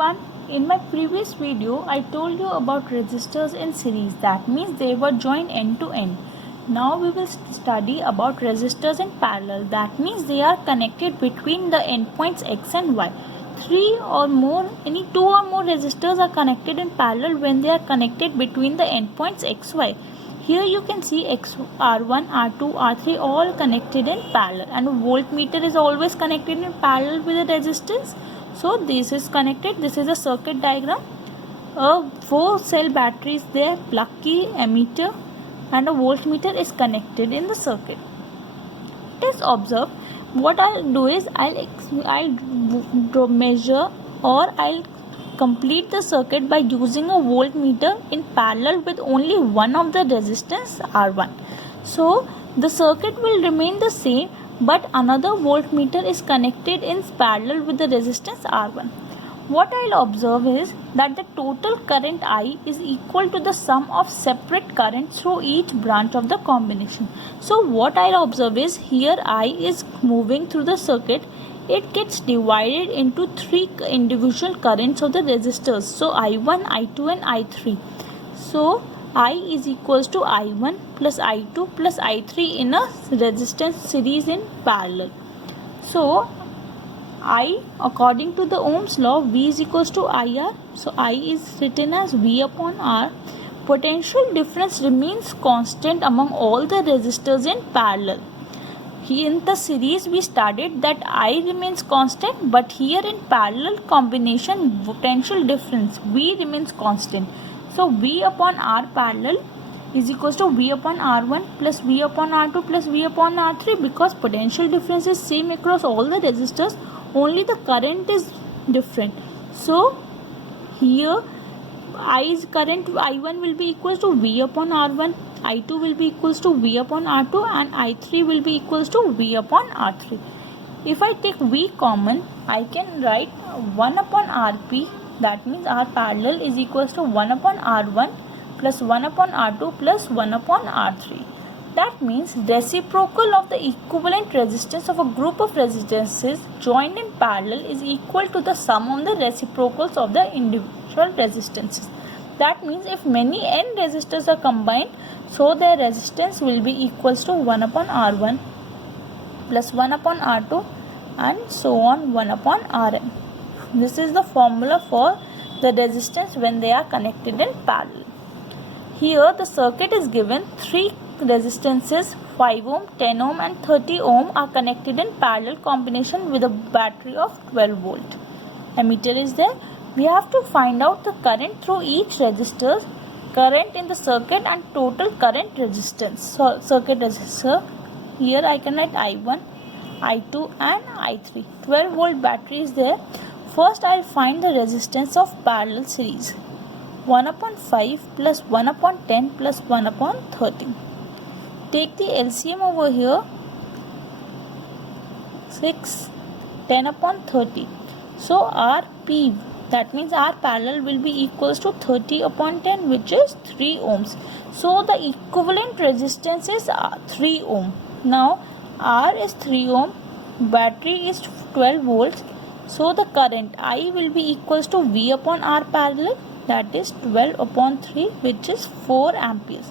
everyone, in my previous video I told you about resistors in series, that means they were joined end to end. Now we will study about resistors in parallel, that means they are connected between the endpoints x and y. Two or more resistors are connected in parallel when they are connected between the endpoints x, y. Here you can see R1, R2, R3 all connected in parallel, and a voltmeter is always connected in parallel with the resistance. So this is connected. This is a circuit diagram. A 4-cell battery is there, plug key, ammeter, and a voltmeter is connected in the circuit. Let's observe. What I'll do is I'll measure, or I'll complete the circuit by using a voltmeter in parallel with only one of the resistance R1. So the circuit will remain the same, but another voltmeter is connected in parallel with the resistance R1. What I'll observe is that the total current I is equal to the sum of separate currents through each branch of the combination. So what I'll observe is here I is moving through the circuit. It gets divided into three individual currents of the resistors. So I1, I2 and I3. So I is equals to I1 plus I2 plus I3 in a resistance series in parallel. So I, according to the Ohm's law, V is equals to IR. So I is written as V upon R. Potential difference remains constant among all the resistors in parallel. In the series we studied that I remains constant, but here in parallel combination potential difference V remains constant. So V upon R parallel is equals to V upon R1 plus V upon R2 plus V upon R3, because potential difference is same across all the resistors, only the current is different. So here I's current I1 will be equals to V upon R1, I2 will be equals to V upon R2 and I3 will be equals to V upon R3. If I take V common, I can write 1 upon Rp, that means R parallel is equals to 1 upon R1 plus 1 upon R2 plus 1 upon R3. That means reciprocal of the equivalent resistance of a group of resistances joined in parallel is equal to the sum of the reciprocals of the individual resistances. That means if many n resistors are combined, so their resistance will be equals to 1 upon R1 plus 1 upon R2 and so on 1 upon Rn. This is the formula for the resistance when they are connected in parallel. Here the circuit is given. Three resistances 5 ohm, 10 ohm and 30 ohm are connected in parallel combination with a battery of 12 volt. Ammeter is there. We have to find out the current through each resistor, current in the circuit and total current resistance. So circuit resistor, here I can write I1, I2 and I3. 12 volt battery is there. First I will find the resistance of parallel series. 1 upon 5 plus 1 upon 10 plus 1 upon 30. Take the LCM over here. 6, 10 upon 30. So Rp, that means R parallel will be equals to 30 upon 10, which is 3 ohms. So the equivalent resistance is 3 ohm. Now R is 3 ohm, battery is 12 volts. So the current I will be equals to V upon R parallel, that is 12 upon 3, which is 4 amperes.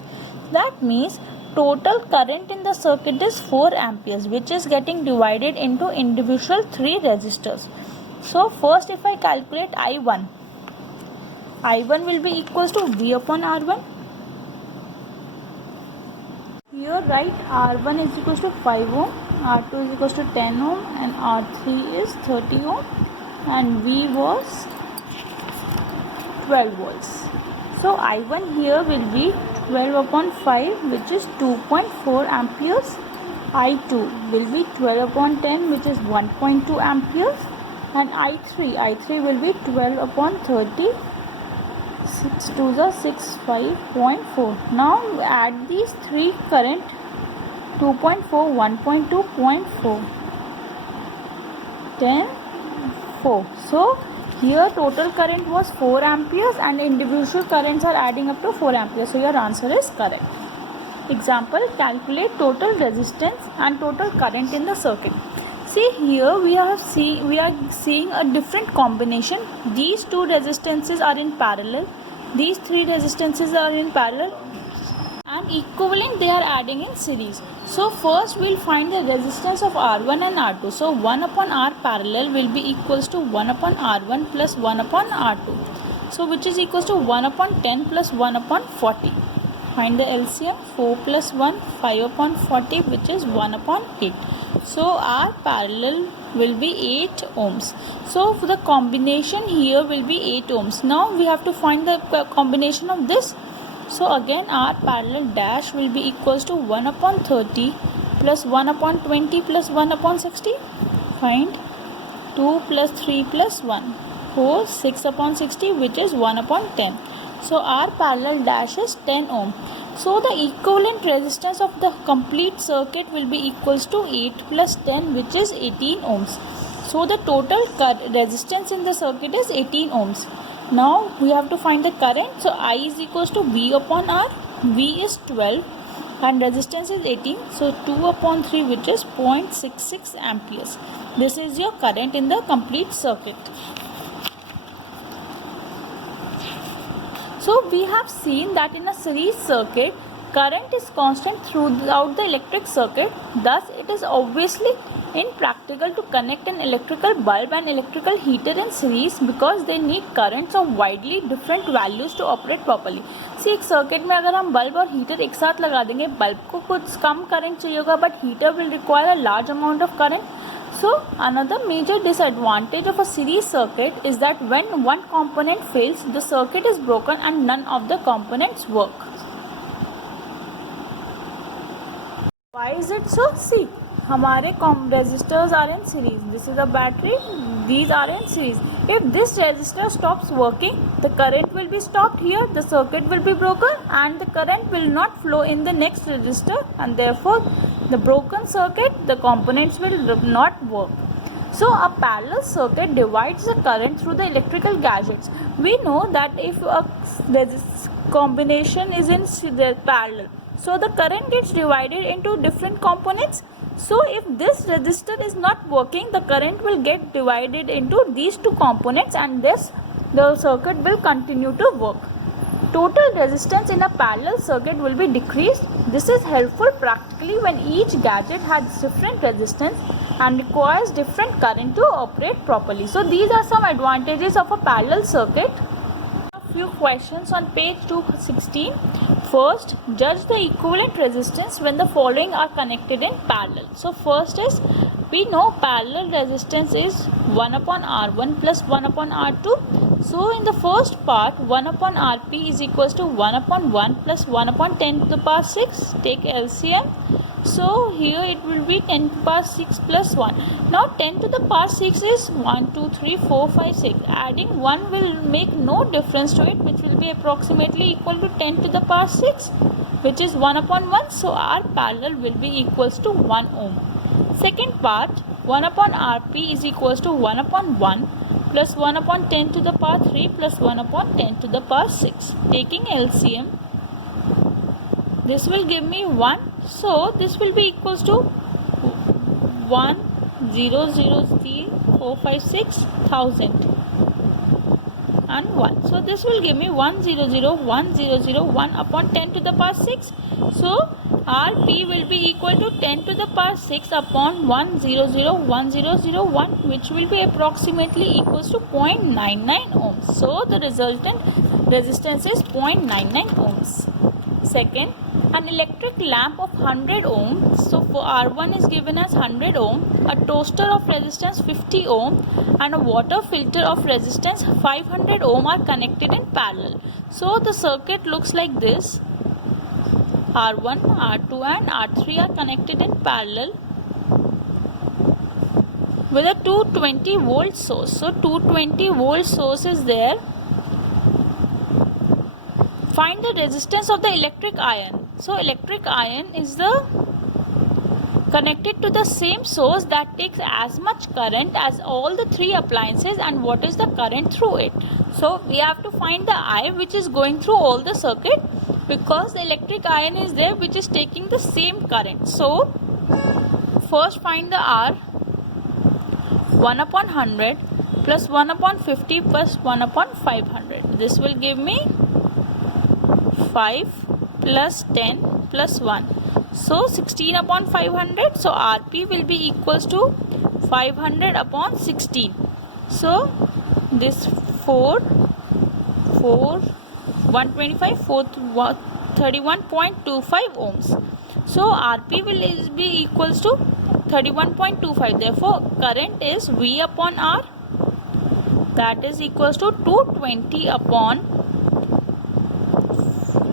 That means total current in the circuit is 4 amperes, which is getting divided into individual 3 resistors. So first if I calculate I1 will be equals to V upon R1. Here write R1 is equals to 5 ohm, R2 is equals to 10 ohm and R3 is 30 ohm and V was 12 volts. So I1 here will be 12 upon 5, which is 2.4 amperes. I2 will be 12 upon 10, which is 1.2 amperes. And I3 will be 12 upon 30, 6 to the 6, 5.4. Now add these three current, 2.4, 1.2, 0.4, 10, 4. So here total current was 4 amperes and individual currents are adding up to 4 amperes. So your answer is correct. Example, calculate total resistance and total current in the circuit. See here we are seeing a different combination. These two resistances are in parallel. These three resistances are in parallel, and equivalent they are adding in series. So first we'll find the resistance of R1 and R2. So 1 upon R parallel will be equals to 1 upon R1 plus 1 upon R2. So which is equals to 1 upon 10 plus 1 upon 40. Find the LCM. 4 plus 1, 5 upon 40, which is 1 upon 8. So R parallel will be 8 ohms. So for the combination here will be 8 ohms. Now we have to find the combination of this. So again R parallel dash will be equals to 1 upon 30 plus 1 upon 20 plus 1 upon 60. Find 2 plus 3 plus 1. 4, 6 upon 60, which is 1 upon 10. So R parallel dash is 10 ohm. So the equivalent resistance of the complete circuit will be equals to 8 plus 10, which is 18 ohms. So the total resistance in the circuit is 18 ohms. Now we have to find the current. So I is equals to V upon R. V is 12 and resistance is 18. So 2 upon 3, which is 0.66 amperes. This is your current in the complete circuit. So we have seen that in a series circuit, current is constant throughout the electric circuit. Thus, it is obviously impractical to connect an electrical bulb and electrical heater in series because they need currents of widely different values to operate properly. See, एक circuit में अगर हम bulb और heater एक साथ लगा देंगे, bulb को कुछ कम करंट चाहिए होगा, but heater will require a large amount of current. So another major disadvantage of a series circuit is that when one component fails, the circuit is broken and none of the components work. Why is it so? See, हमारे resistors are in series. This is a battery. These are in series. If this resistor stops working, the current will be stopped here. The circuit will be broken and the current will not flow in the next resistor, and therefore the broken circuit, the components will not work. So a parallel circuit divides the current through the electrical gadgets. We know that if a combination is in parallel, so the current gets divided into different components. So if this resistor is not working, the current will get divided into these two components, and thus the circuit will continue to work. Total resistance in a parallel circuit will be decreased. This is helpful practically when each gadget has different resistance and requires different current to operate properly. So these are some advantages of a parallel circuit. A few questions on page 216. First, judge the equivalent resistance when the following are connected in parallel. So first is, we know parallel resistance is 1 upon R1 plus 1 upon R2. So in the first part, 1 upon Rp is equals to 1 upon 1 plus 1 upon 10 to the power 6. Take LCM. So here it will be 10 to the power 6 plus 1. Now 10 to the power 6 is 1, 2, 3, 4, 5, 6. Adding 1 will make no difference to it, which will be approximately equal to 10 to the power 6, which is 1 upon 1. So R parallel will be equals to 1 ohm. Second part, 1 upon Rp is equals to 1 upon 1 plus 1 upon 10 to the power 3 plus 1 upon 10 to the power 6. Taking LCM, this will give me 1. So this will be equals to 1, 0, 0, 3, 4, 5, 6, 1000 and 1. So this will give me 1, 0, 0, 1, 0, 0, 1 upon 10 to the power 6. So Rp will be equal to 10 to the power 6 upon 1, 0, 0, 1, 0, 0, 1, which will be approximately equals to 0.99 ohms. So the resultant resistance is 0.99 ohms. Second, an electric lamp of 100 ohms, so for R1 is given as 100 ohm, a toaster of resistance 50 ohm and a water filter of resistance 500 ohm are connected in parallel. So the circuit looks like this. R1, R2 and R3 are connected in parallel with a 220 volt source. So 220 volt source is there. Find the resistance of the electric iron. So electric iron is the connected to the same source that takes as much current as all the three appliances, and what is the current through it. So we have to find the I which is going through all the circuit, because the electric iron is there which is taking the same current. So first find the R. 1 upon 100 plus 1 upon 50 plus 1 upon 500. This will give me 5 plus 10 plus 1. So 16 upon 500. So Rp will be equals to 500 upon 16. So this 125, 31.25 ohms. So Rp will be equals to 31.25. Therefore current is V upon R, that is equals to 220 upon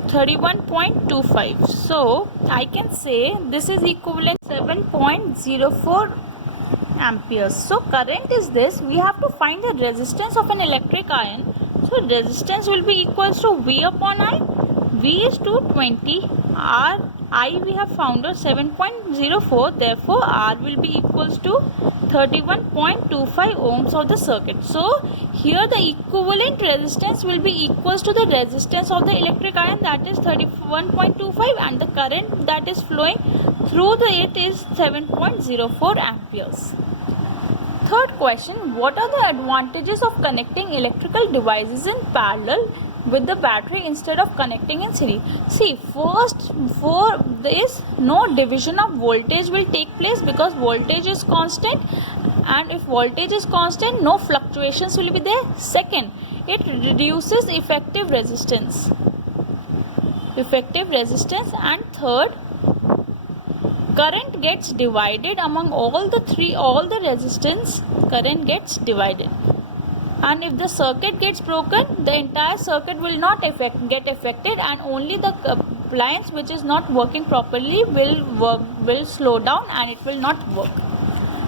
31.25. So I can say this is equivalent 7.04 amperes. So current is this. We have to find the resistance of an electric iron. So resistance will be equals to V upon I. V is 220. R I we have found a 7.04. Therefore R will be equals to 31.25 ohms of the circuit. So here the equivalent resistance will be equals to the resistance of the electric iron, that is 31.25, and the current that is flowing through it is 7.04 amperes. Third question, what are the advantages of connecting electrical devices in parallel with the battery instead of connecting in series? See, first, for this, no division of voltage will take place because voltage is constant, and if voltage is constant, no fluctuations will be there. Second, it reduces effective resistance. And third, current gets divided among all the resistance. Current gets divided, and if the circuit gets broken, the entire circuit will not get affected, and only the appliance which is not working properly will slow down and it will not work.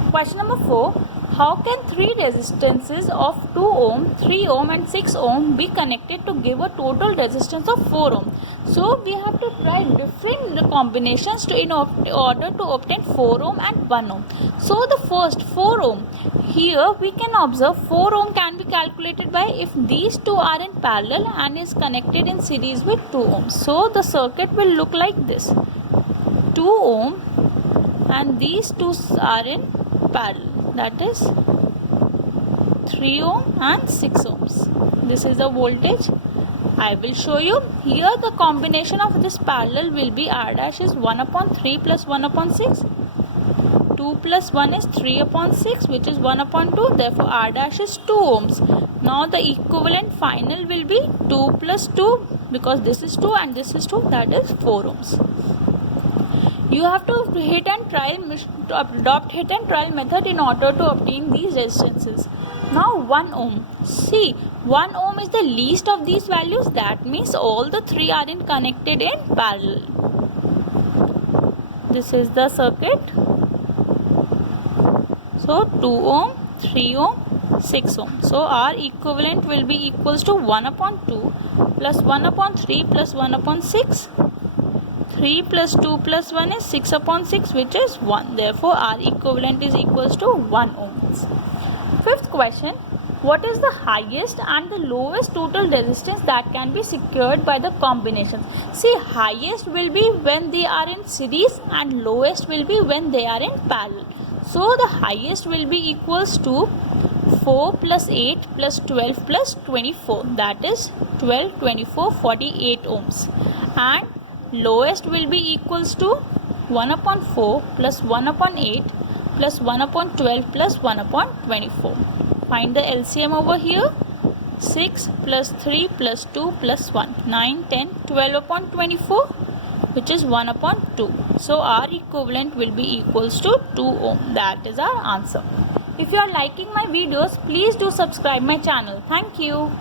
Question number 4. How can three resistances of 2 ohm, 3 ohm and 6 ohm be connected to give a total resistance of 4 ohm? So we have to try different combinations in order to obtain 4 ohm and 1 ohm. So the first 4 ohm. Here we can observe 4 ohm can be calculated by if these two are in parallel and is connected in series with 2 ohm. So the circuit will look like this. 2 ohm and these two are in parallel, that is 3 ohm and 6 ohms. This is the voltage. I will show you. Here the combination of this parallel will be R dash is 1 upon 3 plus 1 upon 6. 2 plus 1 is 3 upon 6, which is 1 upon 2. Therefore R dash is 2 ohms. Now the equivalent final will be 2 plus 2, because this is 2 and this is 2, that is 4 ohms. You have to adopt hit and trial method in order to obtain these resistances. Now 1 ohm. See, 1 ohm is the least of these values. That means all the three are connected in parallel. This is the circuit. So 2 ohm, 3 ohm, 6 ohm. So our equivalent will be equals to 1 upon 2 plus 1 upon 3 plus 1 upon 6. 3 plus 2 plus 1 is 6 upon 6, which is 1. Therefore, our equivalent is equals to 1 ohms. Fifth question. What is the highest and the lowest total resistance that can be secured by the combinations? See, highest will be when they are in series and lowest will be when they are in parallel. So, the highest will be equals to 4 plus 8 plus 12 plus 24. That is 12, 24, 48 ohms. And lowest will be equals to 1 upon 4 plus 1 upon 8 plus 1 upon 12 plus 1 upon 24. Find the LCM over here. 6 plus 3 plus 2 plus 1. 9, 10, 12 upon 24, which is 1 upon 2. So our equivalent will be equals to 2 ohm. That is our answer. If you are liking my videos, please do subscribe my channel. Thank you.